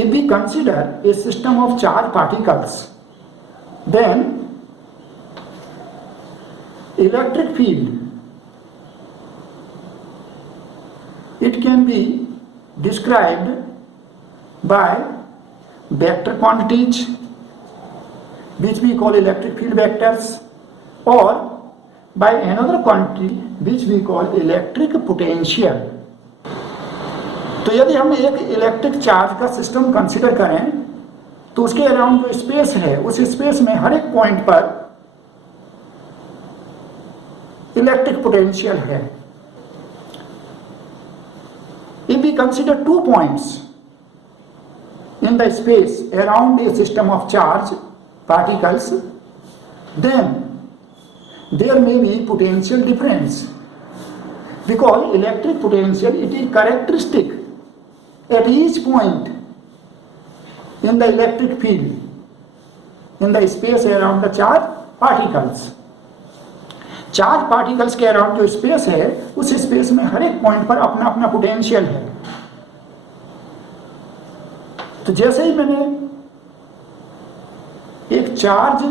If we consider a system of charged particles, then electric field, it can be described by vector quantities which we call electric field vectors, or by another quantity which we call electric potential. तो यदि हम एक electric charge का system consider करें तो उसके around जो space है उस स्पेस में हर एक पॉइंट पर इलेक्ट्रिक पोटेंशियल है. If we consider 2 points in the space around a system of charge particles, then there may be potential difference, because electric potential, it is characteristic at each point in the electric field in the space around the charge particles. Charge particles के around जो space है उस space में हर एक point पर अपना अपना potential है. तो जैसे ही मैंने एक चार्ज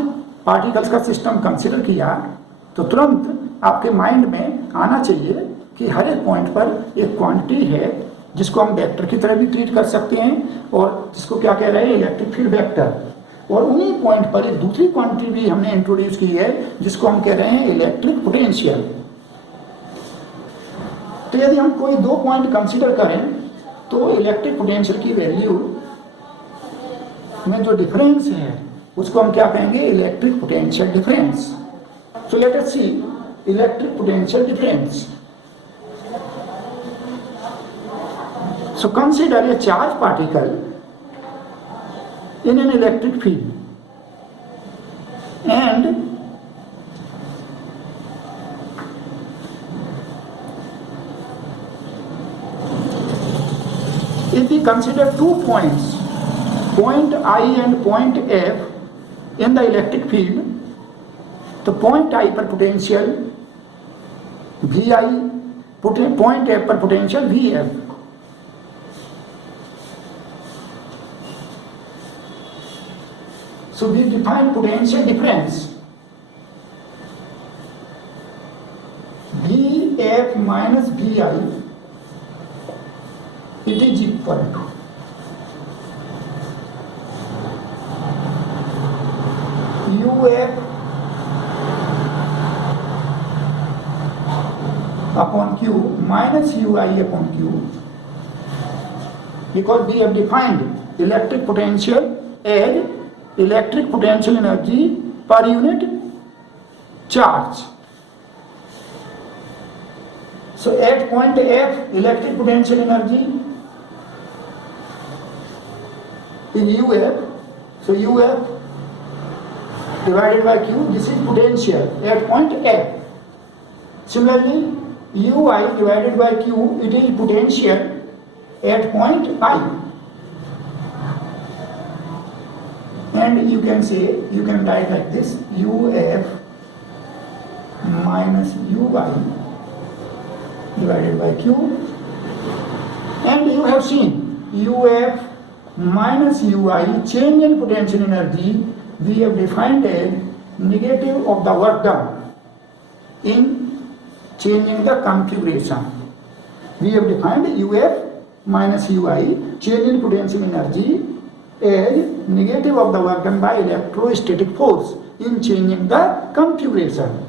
पार्टिकल्स का सिस्टम कंसिडर किया तो तुरंत आपके माइंड में आना चाहिए कि हर एक पॉइंट पर एक क्वांटिटी है जिसको हम वेक्टर की तरह भी ट्रीट कर सकते हैं और जिसको क्या कह रहे हैं, इलेक्ट्रिक फील्ड वेक्टर. और उन्हीं पॉइंट पर एक दूसरी क्वांटिटी भी हमने इंट्रोड्यूस की है जिसको हम कह रहे हैं इलेक्ट्रिक पोटेंशियल. तो यदि हम कोई 2 पॉइंट कंसीडर करें तो इलेक्ट्रिक पोटेंशियल की वैल्यू में जो डिफरेंस है उसको हम क्या कहेंगे, electric potential difference. So let us see electric potential difference. So consider a charge particle in an electric field, and if we consider 2 points, point I and point F in the electric field, तो point I पर potential VI, point F पर potential VF. So we define potential difference VF minus VI, it is equal to UF upon Q minus UI upon Q, because we have defined electric potential as electric potential energy per unit charge. So at point F, electric potential energy is UF. So UF divided by Q, this is potential at point F. Similarly, UI divided by Q, it is potential at point I. And you can say, you can write like this, UF minus UI divided by Q. And you have seen UF minus UI, change in potential energy, we have defined as negative of the work done in changing the configuration. We have defined UF minus UI, change in potential energy, as negative of the work done by electrostatic force in changing the configuration.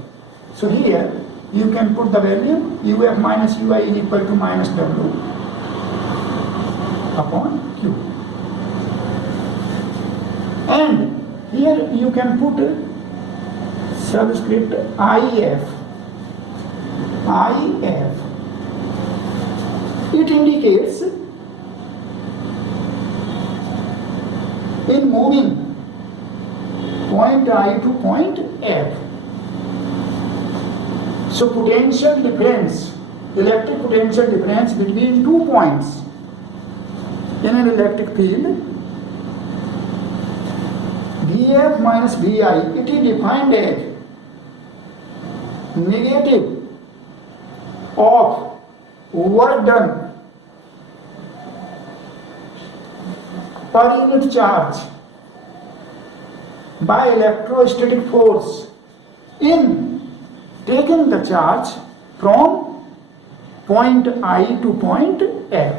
So here you can put the value UF minus UI is equal to minus W upon Q. And here you can put subscript IF. It indicates in moving point I to point F. So potential difference, electric potential difference between 2 points in an electric field, VF minus VI, it is defined as negative of work done per unit charge by electrostatic force in taking the charge from point I to point F.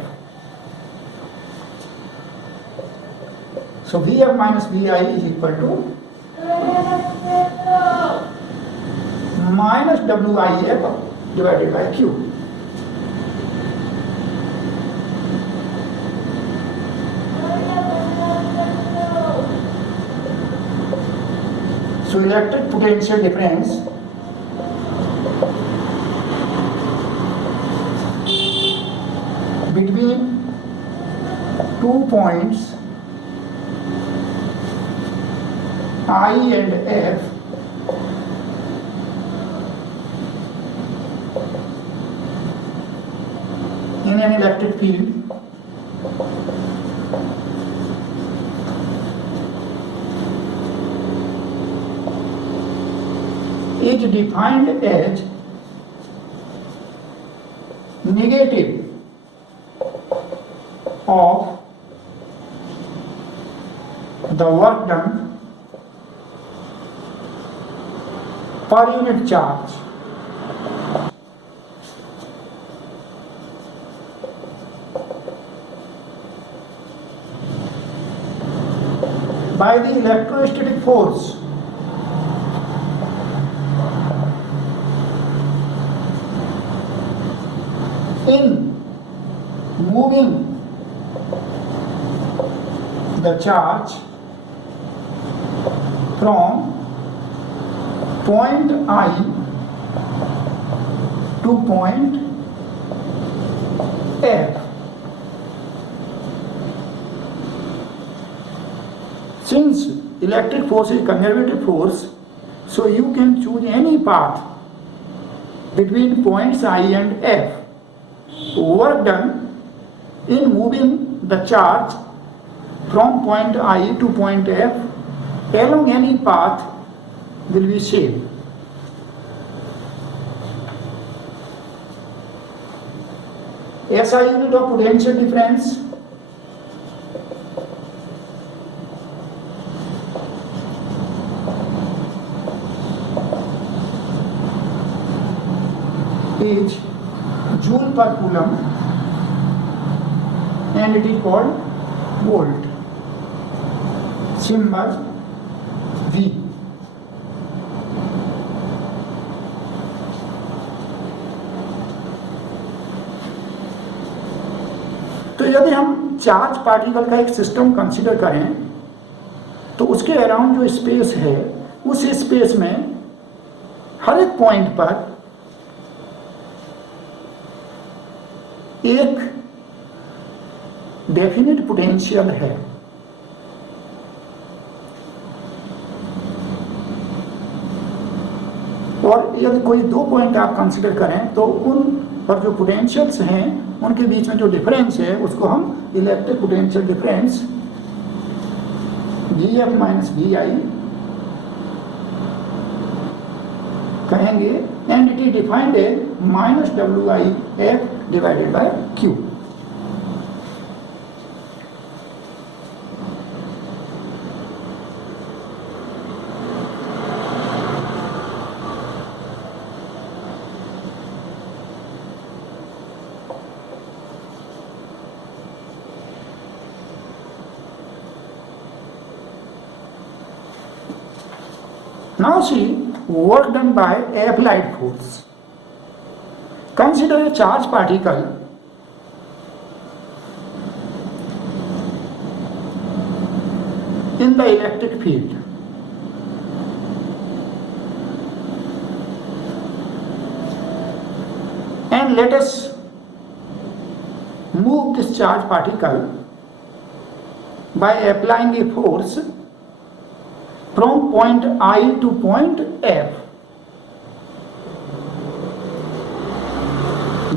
So Vf minus Vi is equal to minus Wif divided by Q. So electric potential difference between 2 points I and F in an electric field is defined as negative of the work done per unit charge by the electrostatic force in moving the charge from point I to point F. Since electric force is conservative force, so you can choose any path between points I and F. Work done in moving the charge from point I to point F along any path will be same. SI unit of potential difference is joule per coulomb and it is called volt. Symbol V. तो यदि हम charge particle का एक system consider करें तो उसके around जो space है उस स्पेस में हर एक पॉइंट पर एक डेफिनेट पोटेंशियल है। और यदि कोई दो पॉइंट आप कंसीडर करें तो उन पर जो पोटेंशियल्स हैं उनके बीच में जो डिफरेंस है उसको हम electric potential difference Vf minus Vi कहेंगे and it is defined as minus Wif divided by Q। Now see work done by applied force. Consider a charged particle in the electric field. And let us move this charged particle by applying a force from point I to point F.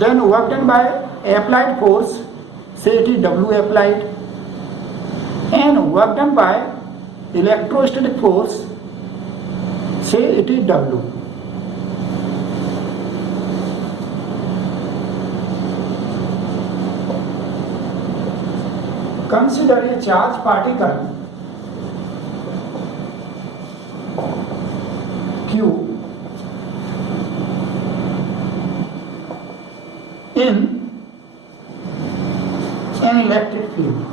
Then work done by applied force, say it is W applied, and work done by electrostatic force, say it is W. consider a charged particle Q in an electric field.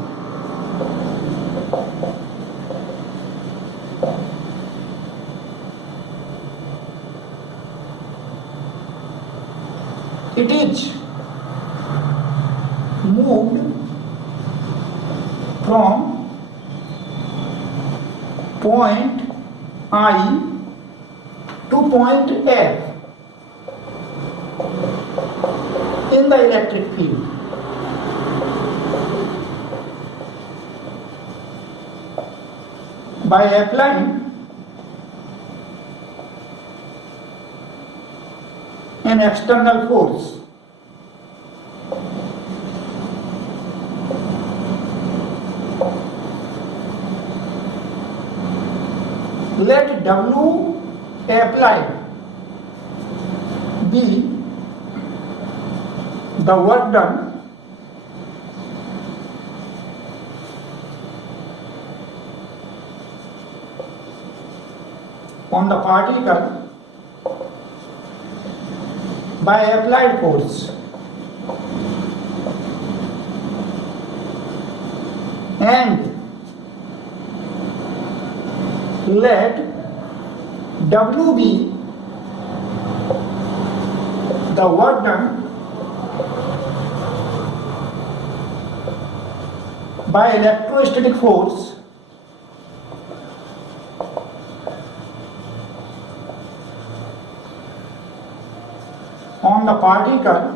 It is moved from point I to point F in the electric field. By applying an external force, let W applied be the work done on the particle by applied force, and let W be the work done by electrostatic force on the particle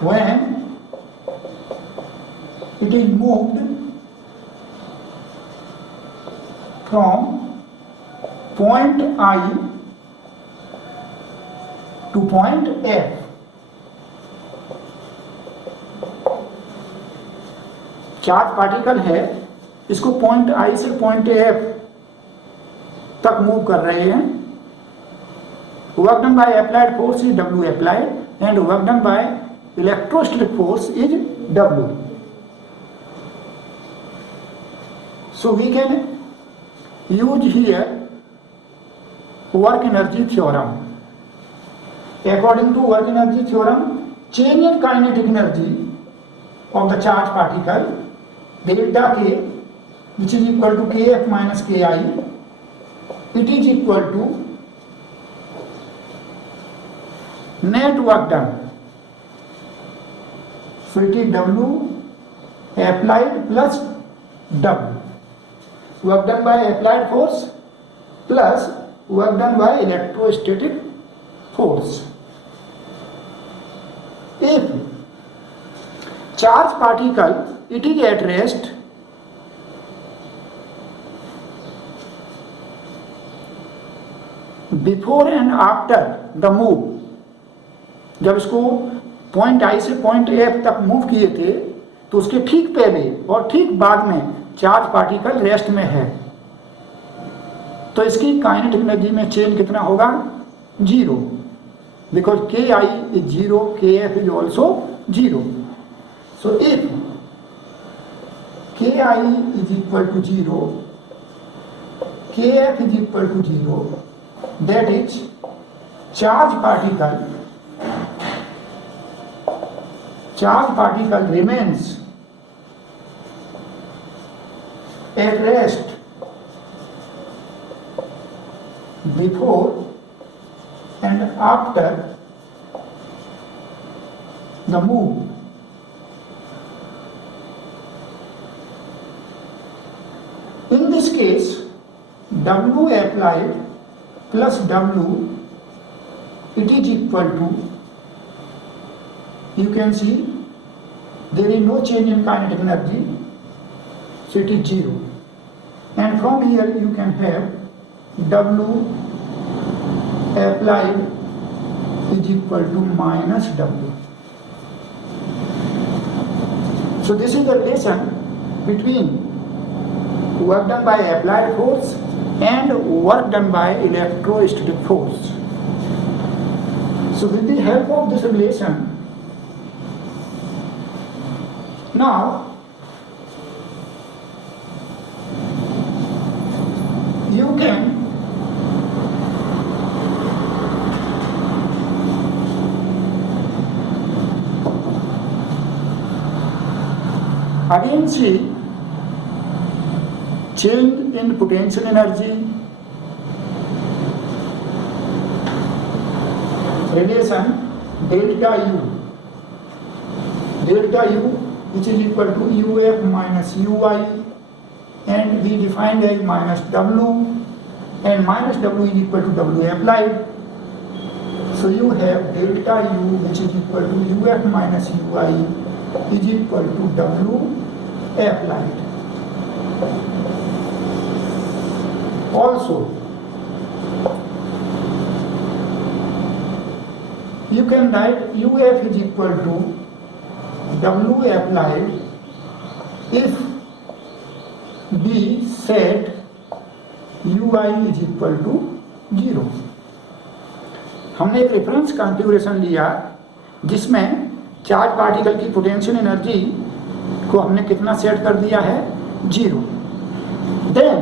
when it is moved from point I to point F. Charge particle है, इसको point I से point F तक move कर रहे हैं. Work done by applied force is W applied and work done by electrostatic force is W. So we can use here work energy theorem. According to work energy theorem, change in kinetic energy of the charged particle delta K, which is equal to Kf minus Ki, it is equal to net work done. So it is W applied plus W. Work done by applied force plus work done by electrostatic force. If charged particle it is at rest, before and after the move, जब इसको point I से point F तक move किए थे तो उसके ठीक पहले और ठीक बाद में चार्ज पार्टिकल रेस्ट में है, तो इसकी काइनेटिक एनर्जी में चेंज कितना होगा? Zero, because K I is zero, K F is also zero. So if K I is equal to zero, K F is equal to zero, that is charge particle remains at rest before and after the move. In this case, W applied plus W, it is equal to, you can see there is no change in kinetic energy, so it is zero. And from here you can have W applied is equal to minus W. So this is the relation between work done by applied force and work done by electrostatic force. So with the help of this relation, Now you can again see change in potential energy relation delta U which is equal to UF minus UI, and we defined as minus W, and minus W is equal to W applied. So you have delta U which is equal to UF minus UI is equal to W applied. Also, you can write UF is equal to W applied if B set UI is equal to 0. हमने एक reference configuration लिया जिसमें charge particle की potential energy को हमने कितना set कर दिया है 0. Then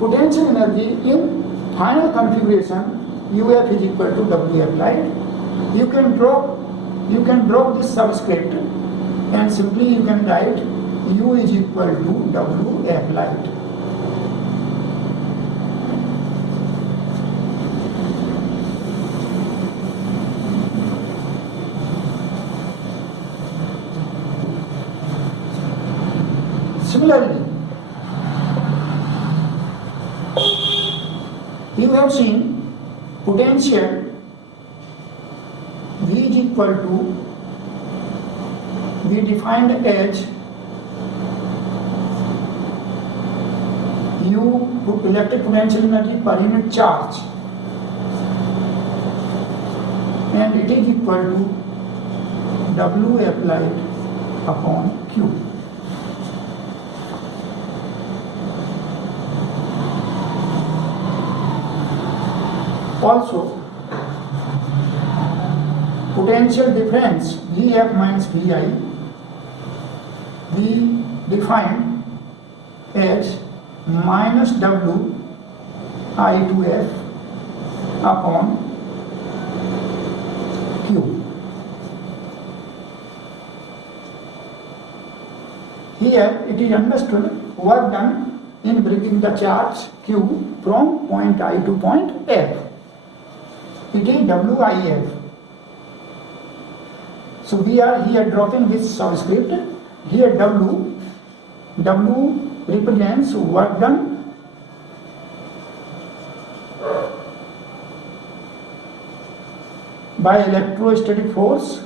potential energy in final configuration UF is equal to W applied. You can drop this subscript and simply you can write U is equal to W applied. Similarly, you have seen potential V is equal to, we defined as U electric potential energy per unit charge, and it is equal to W applied upon Q. Also, potential difference Vf minus Vi we defined as minus W I to F upon Q. Here it is understood work done in bringing the charge Q from point I to point F. It is WIF. So we are here dropping this subscript. Here W represents work done by electrostatic force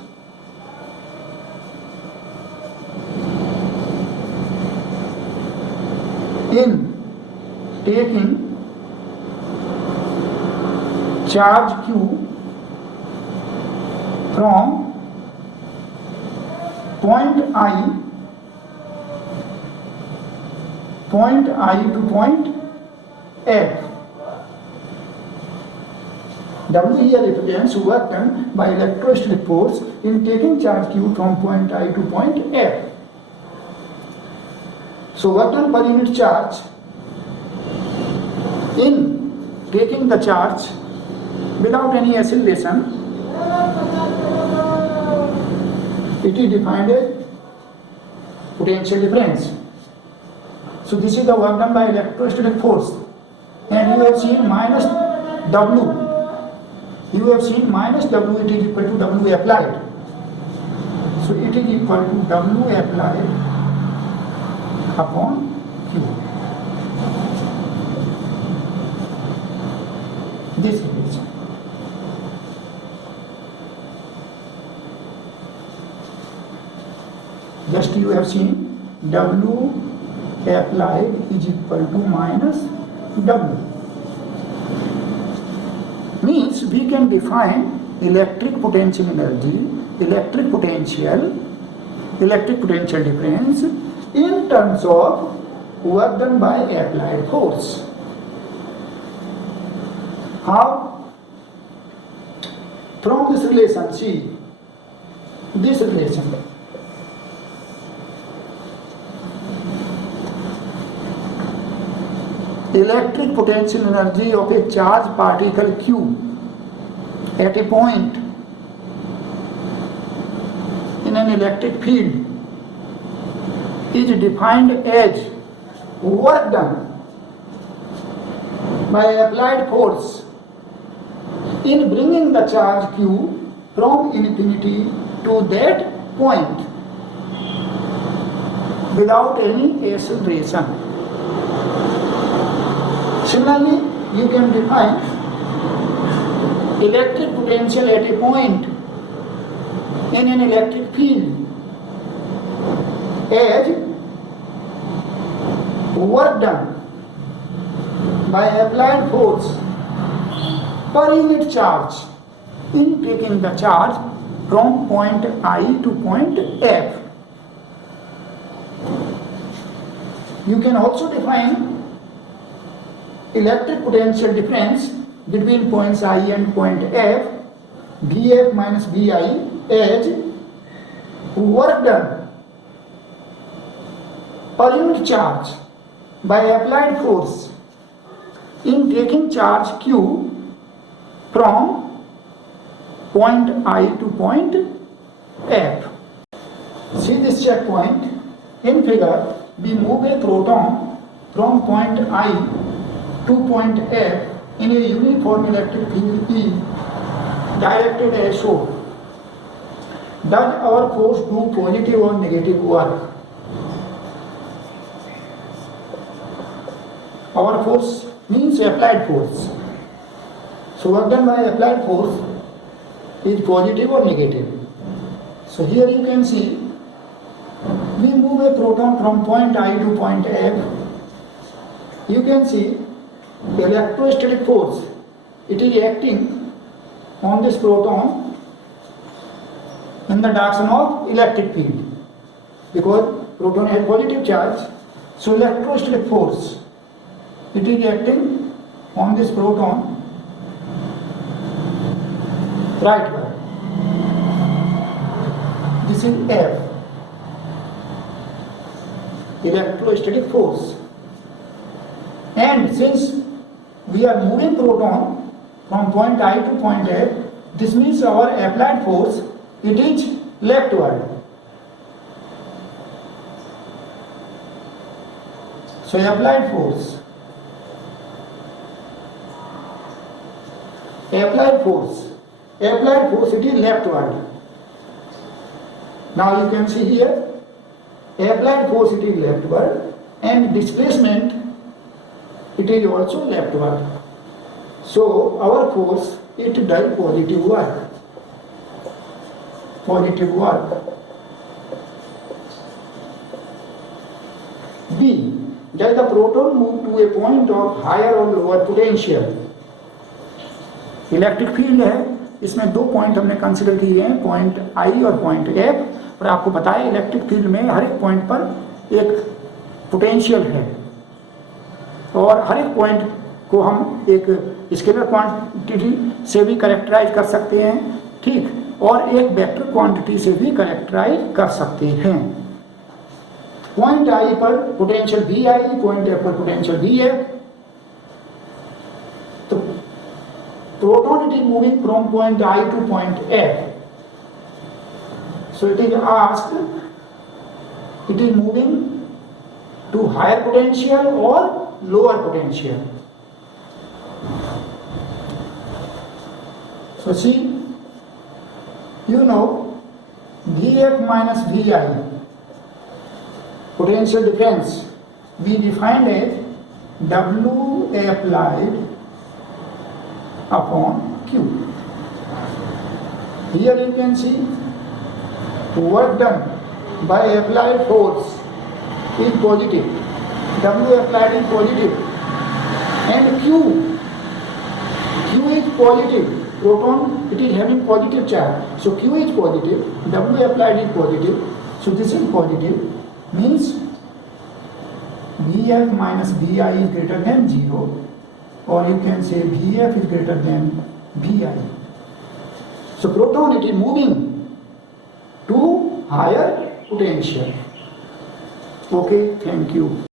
in taking charge Q from point I to point F. W here represents work done by electrostatic force in taking charge Q from point I to point F. So work done per unit charge in taking the charge without any acceleration, it is defined as potential difference. So this is the work done by electrostatic force, and you have seen minus W. You have seen minus W, it is equal to W applied. So it is equal to W applied upon Q. This is just you have seen W applied is equal to minus W. Means we can define electric potential energy, electric potential difference in terms of work done by applied force. How? From this relation, see this relation. electric potential energy of a charged particle Q at a point in an electric field is defined as work done by applied force in bringing the charge Q from infinity to that point without any acceleration. Similarly, you can define electric potential at a point in an electric field as work done by applied force per unit charge in taking the charge from point I to point F. You can also define electric potential difference between points I and point F, Vf minus Vi, as work done per unit charge by applied force in taking charge Q from point I to point F. See this checkpoint. In figure, we move a proton from point I to point F in a uniform electric field E directed as shown. Does our force do positive or negative work? Our force means applied force. So work done by applied force is positive or negative. So here you can see we move a proton from point I to point F. You can see the electrostatic force. It is acting on this proton in the direction of electric field because proton has positive charge. So electrostatic force, it is acting on this proton rightward. This is F, electrostatic force. And since we are moving proton from point I to point F, this means our applied force, it is leftward. So applied force, it is leftward. Now you can see here, applied force it is leftward and displacement it is also leftward. So our force it does positive work. B. Does the proton move to a point of higher or lower potential? Electric field है, इसमें दो point हमने consider किए हैं, point आई और point F. और आपको पता है इलेक्ट्रिक फील्ड में हर एक पॉइंट पर एक पोटेंशियल है और हर एक पॉइंट को हम एक स्केलर क्वांटिटी से भी कैरेक्टराइज कर सकते हैं, ठीक, और एक वेक्टर क्वांटिटी से भी कैरेक्टराइज कर सकते हैं। पॉइंट आई पर potential V I, point F पर पोटेंशियल वी एफ। तो proton it is moving from point I to point F, so it is asked it is moving to higher potential or lower potential. So see, you know Vf minus Vi, potential difference, we defined as W applied upon Q. Here you can see work done by applied force is positive, W applied is positive, and Q is positive, proton it is having positive charge, so Q is positive, W applied is positive, so this is positive, means Vf minus Vi is greater than 0, or you can say Vf is greater than Vi. So proton it is moving to higher potential. Okay, thank you.